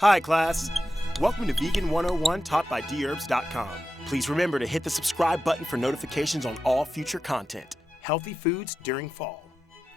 Hi, class. Welcome to Vegan 101 taught by Dherbs.com. Please remember to hit the subscribe button for notifications on all future content. Healthy foods during fall.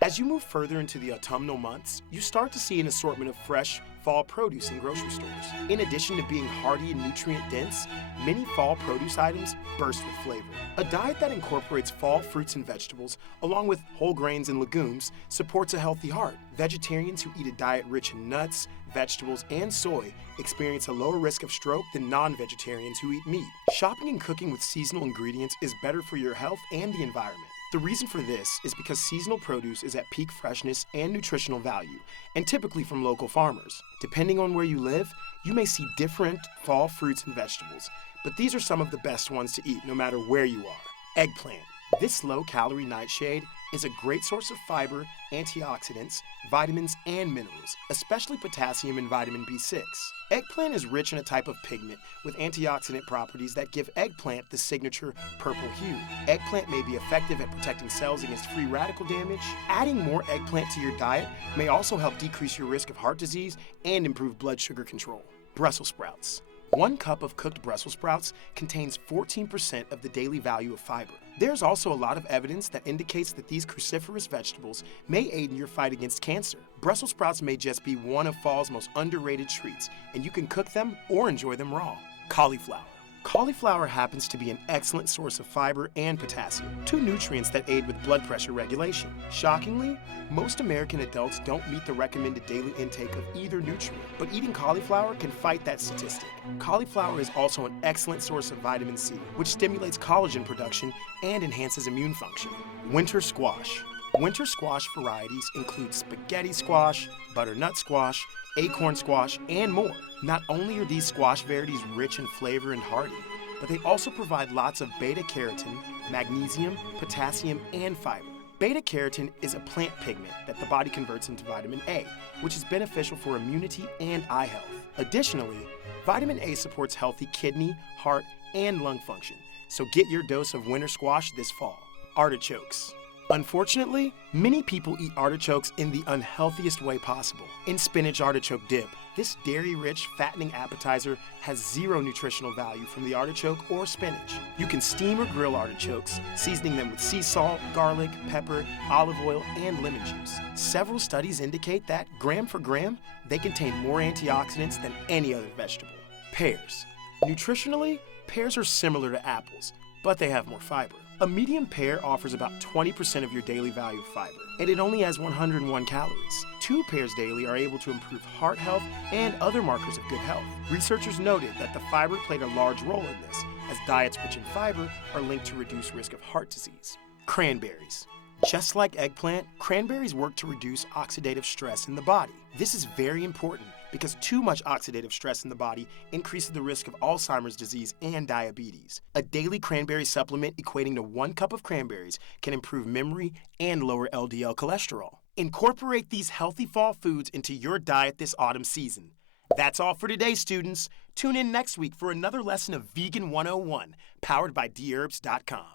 As you move further into the autumnal months, you start to see an assortment of fresh fall produce in grocery stores. In addition to being hearty and nutrient-dense, many fall produce items burst with flavor. A diet that incorporates fall fruits and vegetables, along with whole grains and legumes, supports a healthy heart. Vegetarians who eat a diet rich in nuts, vegetables, and soy experience a lower risk of stroke than non-vegetarians who eat meat. Shopping and cooking with seasonal ingredients is better for your health and the environment. The reason for this is because seasonal produce is at peak freshness and nutritional value, and typically from local farmers. Depending on where you live, you may see different fall fruits and vegetables, but these are some of the best ones to eat no matter where you are. Eggplant. This low-calorie nightshade is a great source of fiber, antioxidants, vitamins, and minerals, especially potassium and vitamin B6. Eggplant is rich in a type of pigment with antioxidant properties that give eggplant the signature purple hue. Eggplant may be effective at protecting cells against free radical damage. Adding more eggplant to your diet may also help decrease your risk of heart disease and improve blood sugar control. Brussel sprouts. 1 cup of cooked Brussels sprouts contains 14% of the daily value of fiber. There's also a lot of evidence that indicates that these cruciferous vegetables may aid in your fight against cancer. Brussels sprouts may just be one of fall's most underrated treats, and you can cook them or enjoy them raw. Cauliflower. Cauliflower happens to be an excellent source of fiber and potassium, 2 nutrients that aid with blood pressure regulation. Shockingly, most American adults don't meet the recommended daily intake of either nutrient, but eating cauliflower can fight that statistic. Cauliflower is also an excellent source of vitamin C, which stimulates collagen production and enhances immune function. Winter squash. Winter squash varieties include spaghetti squash, butternut squash, acorn squash, and more. Not only are these squash varieties rich in flavor and hearty, but they also provide lots of beta-carotene, magnesium, potassium, and fiber. Beta-carotene is a plant pigment that the body converts into vitamin A, which is beneficial for immunity and eye health. Additionally, vitamin A supports healthy kidney, heart, and lung function, so get your dose of winter squash this fall. Artichokes. Unfortunately, many people eat artichokes in the unhealthiest way possible. In spinach artichoke dip, this dairy-rich, fattening appetizer has 0 nutritional value from the artichoke or spinach. You can steam or grill artichokes, seasoning them with sea salt, garlic, pepper, olive oil, and lemon juice. Several studies indicate that, gram for gram, they contain more antioxidants than any other vegetable. Pears. Nutritionally, pears are similar to apples, but they have more fiber. A medium pear offers about 20% of your daily value of fiber, and it only has 101 calories. 2 pears daily are able to improve heart health and other markers of good health. Researchers noted that the fiber played a large role in this, as diets rich in fiber are linked to reduced risk of heart disease. Cranberries. Just like eggplant, cranberries work to reduce oxidative stress in the body. This is very important because too much oxidative stress in the body increases the risk of Alzheimer's disease and diabetes. A daily cranberry supplement equating to 1 cup of cranberries can improve memory and lower LDL cholesterol. Incorporate these healthy fall foods into your diet this autumn season. That's all for today, students. Tune in next week for another lesson of Vegan 101, powered by Dherbs.com.